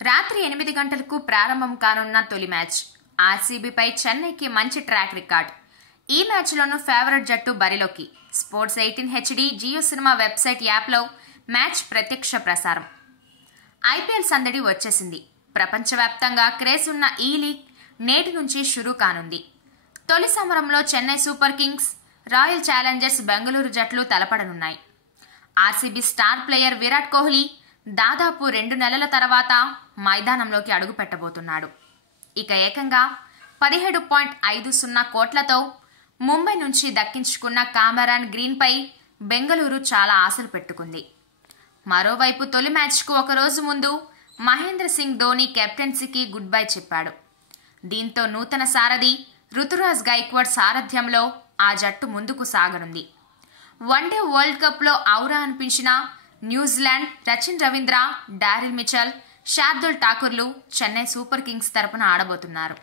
రాత్రి 8 గంటలకు ప్రారంభం కానున్న తొలి మ్యాచ్. ఆర్సీబీపై చెన్నైకి మంచి ట్రాక్ రికార్డ్. ఈ మ్యాచ్లోనూ ఫేవరెట్ జట్టు బరిలోకి. Sports 18 HD Jio cinema website యాప్లో మ్యాచ్ ప్రత్యక్ష ప్రసారం. ఐపీఎల్ సందడి వచ్చేసింది. ప్రపంచవ్యాప్తంగా క్రేజ్ ఉన్న ఈ లీగ్ నేటి నుంచి షురూ కానుంది. తొలి సమరంలో Chennai super Kings, Royal Challengers Bengaluru జట్లు తలపడనున్నాయి. RCB star player Virat Kohli దాదాపు 2 నెలల తర్వాత మైదానంలోకి అడుగుపెట్టబోతున్నాడు. ఇక ఏకంగా 17.50 కోట్లతో ముంబై నుంచి దక్కించుకున్న కామెరాన్ గ్రీన్పై బెంగళూరు చాలా ఆశలు పెట్టుకుంది. మరోవైపు తొలి మ్యాచ్కు ఒకరోజు ముందు మహేంద్ర సింగ్ ధోని కెప్టెన్సీకి గుడ్ బై చెప్పాడు. దీంతో నూతన సారథి రుతురాజ్ గైక్వాడ్ సారథ్యంలో ఆ జట్టు ముందుకు సాగనుంది. వన్డే వరల్డ్ కప్లో ఔరా అనిపించిన New Zealand Sachin Ravindra, Daryl Mitchell, Shardul ఠాకూర్లు చెన్నై సూపర్ కింగ్స్ తరపున ఆడబోతున్నారు.